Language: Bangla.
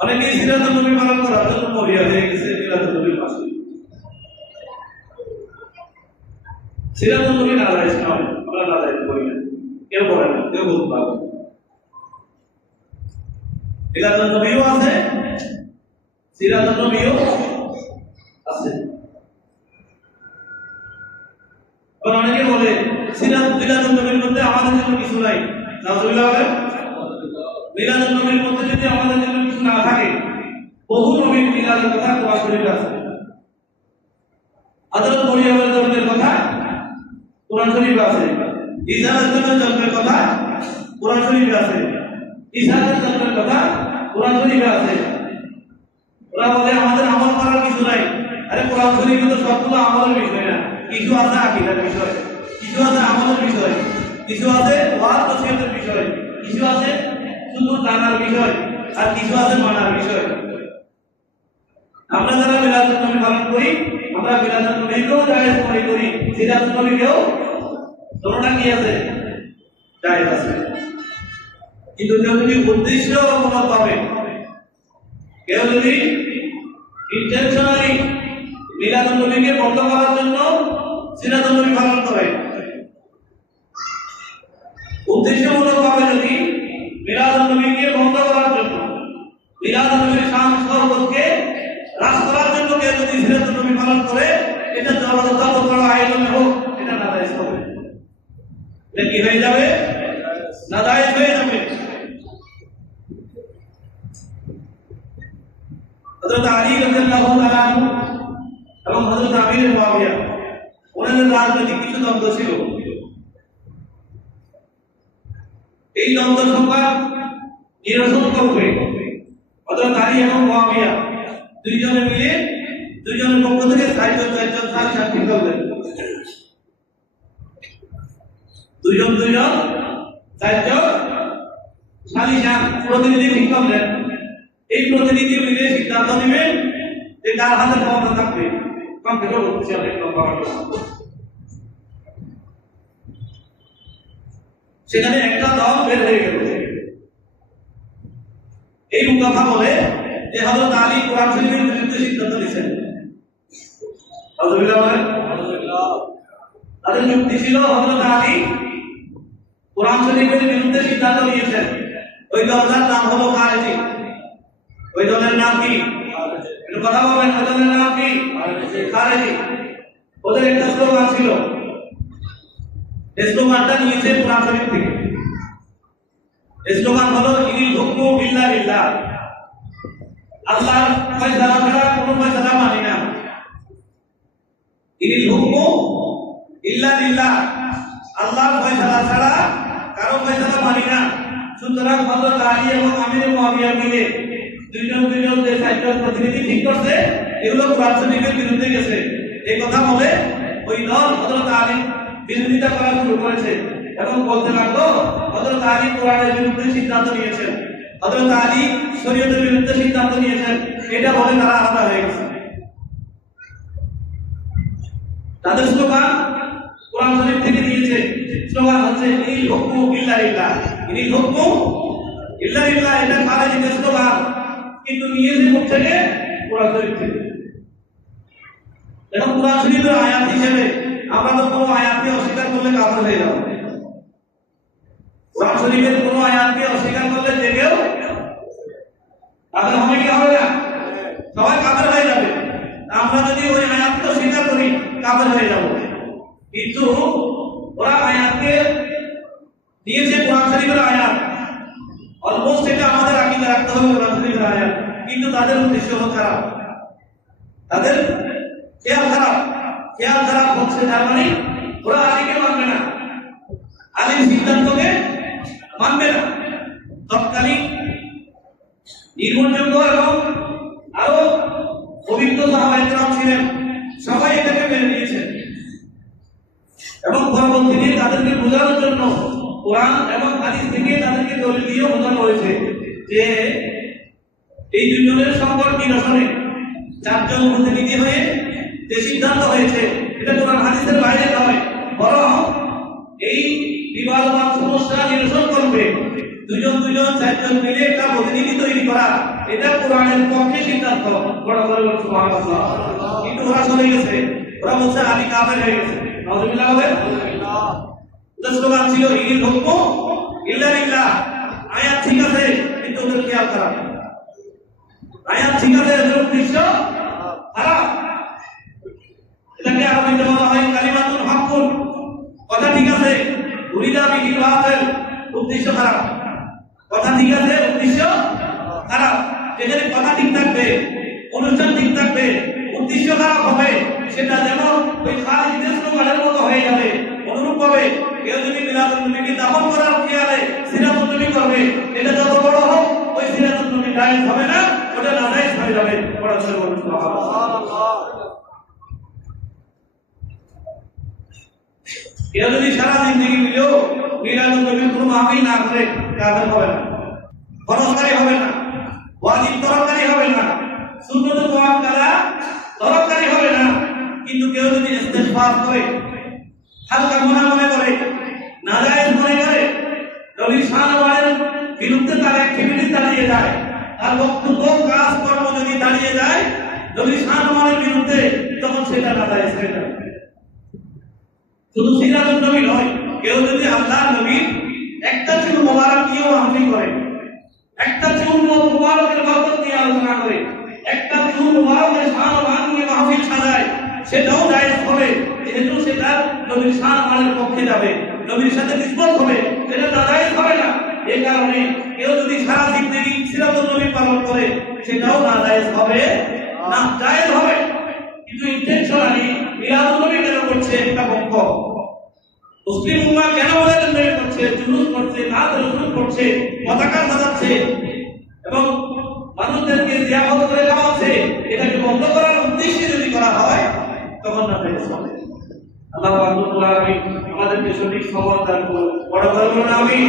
অনেকে সিরাতুন নবী পালন করার জন্য মরিয়া হয়ে গেছে মিলাদুন নবীর পাশে। সিরাতুন নবী না যায় না, আমরা না যাইতে পারি না, কেউ পড়ে না, কেউ বলতে পারবে না। মিলাদুন নবীও আছে, সিরাতুন নবীও আছে। অনেকে বলে মিলাদুন নবীর মধ্যে আমাদের জন্য কিছু নাই। নাউজুবিল্লাহ বলেন। মিলাদুন নবীর মধ্যে যদি আমাদের জন্য কিছু না থাকে, বহু নবীর মিলাদের কথা কোরআন শরীফে আছে। হযরত মরিয়মের জন্মের কথা কোরআন শরীফে আছে। ঈসা আলাইহিস জন্মের কথা কোরআন শরীফে আছে। ঈসা আলাইহিস জন্মের কথা কোরআন শরীফে আছে। ওরা বলে আমাদের আমল করার কিছু নাই। আরে কোরআন শরীফে তো সবগুলো আমলের বিষয় না, কিছু আছে আকীদার বিষয়, কিছু আছে আমলের বিষয়, কিছু আছে ওয়াজ নসিহতের বিষয়, কিছু আছে শুধু জানার বিষয়, আর কিছু আছে মানার বিষয়। আমরা যারা মিলাদুন নবী পালন করি, আমরা মিলাদুন নবীকেও জায়েজ মনে করি, সিরাতুন নবীকেও দুটোটা কি আছে, জায়েজ আছে। কিন্তু কেউ যদি উদ্দেশ্য অবনত পাবে, কেউ যদি ইন্টেনশনালি মিলাদুন নবীকে বন্ধ করার জন্য সিরাতুন নবী পালন করে, উদ্দেশ্যমূলক ভাবে যদি মিলাদুন নবীকে বন্ধ করার জন্য, মিলাদুন নবীর শান শরবতকে হ্রাস করার জন্য কেউ যদি সিরাতুন নবী পালন করে, এটা যত বড় আয়োজনে হোক, এটা নাজায়েজ হবে। এটা কি হয়ে যাবে? নাজায়েজ হয়ে যাবে। হযরত আলী রাদিয়াল্লাহু তাআলা আনহু এবং হযরত আমির মুয়াবিয়া, ওনাদের রাজনৈতিক কিছু দ্বন্দ্ব ছিল। এই দ্বন্দ্ব সংবাদ নিরসন করবে হযরত আলী এবং মুয়াবিয়া দুইজনে মিলে, দুইজনের পক্ষ থেকে 4জন সাক্ষী করলেন। দুইজন 4জন সালিশান প্রতিনিধি ঠিক করলেন। এই প্রতিনিধি মিলে সিদ্ধান্ত নেবেন যে কার হাতে ক্ষমতা থাকবে। সেখানে একটা দল বের হয়ে গেল। এই কথা বলে যে হযরত আলী কোরআন শরীফের বিরুদ্ধে সিদ্ধান্ত নিয়েছেন। আলহামদুলিল্লাহ বলেন। তাদের যুক্তি ছিল হযরত আলী কোরআন শরীফের বিরুদ্ধে সিদ্ধান্ত নিয়েছেন। ওই দলটার নাম হলো খারেজি। ওই দলের নাম কি? একটু কথা বলবেন। ওই দলের নাম কি? খারেজি। ওদের একটা স্লোগান ছিল, স্লোগানটা নিয়েছে কোরআন শরীফ থেকে। স্লোগান হলো ইনিল হুকমু বিল্লাহ বিল্লাহ, আল্লাহর ফয়সালা ছাড়া কোনো ফয়সালা মানি না। ইনিল হুকমু ইল্লা বিল্লাহ, আল্লাহর ফয়সালা ছাড়া কারো ফয়সালা মানি না। সুতরাং হযরত আলী এবং আমির মুয়াবিয়া মিলে দুইজন যে 4জন প্রতিনিধি ঠিক করছে, এগুলো কোরআন শরীফের বিরুদ্ধে গেছে। এই কথা বলে ওই দল হযরত আলী বিরোধিতা করা শুরু করেছে এবং বলতে লাগলো হযরত আলী কোরআনের বিরুদ্ধে সিদ্ধান্ত নিয়েছেন, হযরত আলী শরীয়তের বিরুদ্ধে সিদ্ধান্ত নিয়েছেন। এটা বলে তারা আলাদা হয়ে গেছে। তাদের স্লোগান কোরআন শরীফ থেকে নিয়েছে। স্লোগান হচ্ছে ইনিল হুকমু ইল্লা লিল্লাহ, ইনিল হুকমু ইল্লা লিল্লাহ। এটা খারেজিদের স্লোগান, কিন্তু নিয়েছে মুখ থেকে কোরআন শরীফ থেকে। এখন কোরআন শরীফের আয়াত হিসেবে আমরা তো কোনো আয়াতকে অস্বীকার করলে কাফের হয়ে যাব। কোরআন শরীফের কোনো আয়াতকে অস্বীকার করলে যে কেউ কাফের হবে কি হবে না? সবাই কাফের হয়ে যাবে। আমরা যদি ওই আয়াতকে অস্বীকার করি, কাফের হয়ে যাব। কিন্তু ওরা আয়াতকে দিয়েছে কোরআন শরীফের আয়াত, অলমোস্ট এটা আমাদের আকীদা রাখতে হবে কোরআন শরীফের আয়াত, কিন্তু তাদের উদ্দেশ্য হলো খারাপ, তাদের খেয়াল খারাপ হচ্ছে। তার মানে ওরা আলীকে মানবে না, আলীর সিদ্ধান্তকে মানবে না। তৎকালীন নির্ভরযোগ্য এবং আরো অভিজ্ঞ সাহাবায়ে কেরাম ছিলেন, সবাই এটাকে মেনে নিয়েছেন এবং পরবর্তীতে তাদেরকে বোঝানোর জন্য কোরআন এবং হাদিস থেকে তাদেরকে দলিল দিয়ে বোঝানো হয়েছে যে এই দুজনের সংকট নিরসনে 4জন প্রতিনিধি হয়ে যে সিদ্ধান্ত হয়েছে, এটা কোরআন হাদিসের বাইরে নয়, বরং এই বিবাদমান সমস্যা নিরসন করবে 4জন মিলে একটা প্রতিনিধি তৈরি করা এটা কোরআনের পক্ষে সিদ্ধান্ত। বড় করে বলুন সুবহানাল্লাহ। কিন্তু ওরা চলে গেছে, ওরা বলছে আমি কাফের হয়ে গেছে। নাউযুবিল্লাহ হবে। ওদের স্লোগান ছিল ইল হুকমু ইল্লা লিল্লাহ। আয়াত ঠিক আছে কিন্তু ওদের খেয়াল খারাপ। আয়াত ঠিক আছে, ওদের উদ্দেশ্য খারাপ। এটাকে আরবিতে বলা হয় কালিমাতুল হকুল। কথা ঠিক আছে, উরিদা বিহিল বাতিল, উদ্দেশ্য খারাপ। কথা ঠিক আছে, উদ্দেশ্য খারাপ। যেখানে কথা ঠিক থাকবে, অনুষ্ঠান ঠিক থাকবে, উদ্দেশ্য খারাপ হবে, সেটা যেমন ওই খালিদের স্লোগানের মতো হয়ে যাবে। অনুরূপ ভাবে কেউ যদি মিলাদুন নবীকে দাফন করার খেয়ালে সিরাতুন নবী করবে, এটা যত বড় হোক ওই সিরাতুন নবী জায়েজ হবে না, ওটা নাজায়েজ হয়ে যাবে। বড় করে বলুন সুবহানাল্লাহ। কেউ যদি সারা জিন্দগি মিলেও মিলাদুন নবীর কোনো মাহফিল না করে কাফের হবে না, ফরজকারী হবে না, ওয়াজিব তরকারি হবে না, সুন্নত মুআক্কাদা তরকারি হবে না। কিন্তু কেউ যদি ইস্তেগফার করে, হালকা গুনাহ মনে করে, নাজায়েজ মনে করে, নবীর শানের বিরুদ্ধে তার অ্যাক্টিভিটি দাঁড়িয়ে যায়, তার বক্তব্য কাজ কর্ম যদি দাঁড়িয়ে যায় নবীর শানের বিরুদ্ধে, তখন সেটা নাজায়েজ হয়ে যায়। শুধু সিরাতুন নবী নয়, কেউ যদি আল্লাহর নবীর একটা চুল মোবারক নিয়েও মাহফিল করে, একটা চুল মোবারকের বরকত নিয়ে আলোচনা করে, একটা চুল মোবারকের শান নিয়ে মাহফিল সাজায়, সেটাও জায়েজ হবে, যেহেতু সেটা নবীর শানের পক্ষে যাবে, নবীর সাথে নিসবত হবে, সেটা নাজায়েজ হবে না। এই কারণে কেউ যদি সারা জিন্দেগি সিরাতুন নবী পালন করে, সেটাও নাজায়েজ হবে না, জায়েজ হবে। কিন্তু ইন্টেনশনালি মিলাদুন নবী কেন করছে একটা পক্ষ, মুসলিম উম্মাহ কেন মিলাদুন নবী করছে, জুলুস করছে, নাত রাসূল করছে, পতাকা সাজাচ্ছে এবং মানুষদেরকে জিয়ারত করে খাওয়াচ্ছে, এটাকে বন্ধ করার উদ্দেশ্যে যদি করা হয় তখন না জায়েজ হবে। আল্লাহ রাব্বুল আলামিন আমাদেরকে সঠিক সমঝ দান করুন। বড় বড় আমিন।